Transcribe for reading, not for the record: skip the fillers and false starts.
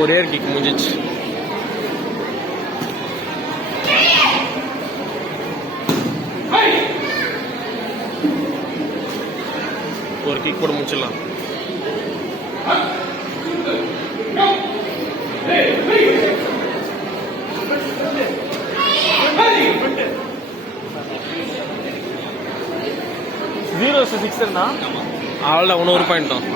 ஒரு ஏர் கிக் முடிஞ்சிச்சு. ஒரு கிக் கூட முடிச்சிடலாம். ஜீரோ சிக்ஸ்னா அவ்வளோ ஒன்று ஒரு பாயிண்ட் தான்.